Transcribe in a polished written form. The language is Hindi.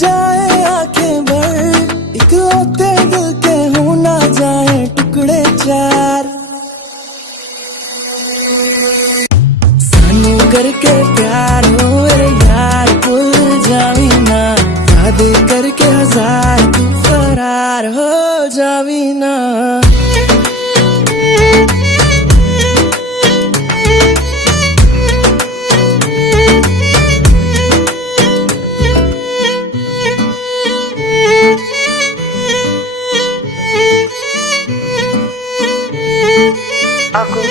जाए आंखें भर, इकलौते दिल के हो ना जाए टुकड़े चार। सानू करके प्यार हो रे यार, भूल जावी ना, याद करके हजार तू फरार हो जावी ना। Aku